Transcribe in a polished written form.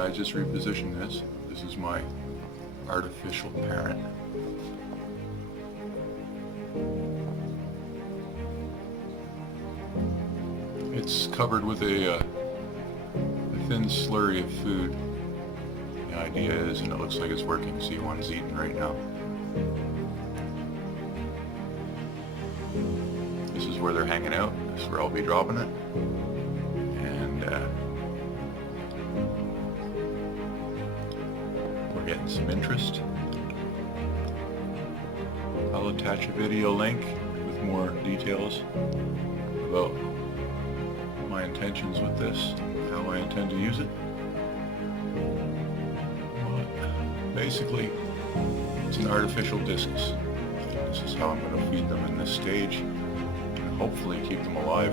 I just repositioned this. This is my artificial parent. It's covered with a thin slurry of food. The idea is, and it looks like it's working, see one's eating right now. This is where they're hanging out. This is where I'll be dropping it. And we're getting some interest. I'll attach a video link with more details about my intentions with this, how I intend to use it. But basically, it's an artificial discus. This is how I'm going to feed them in this stage, and hopefully keep them alive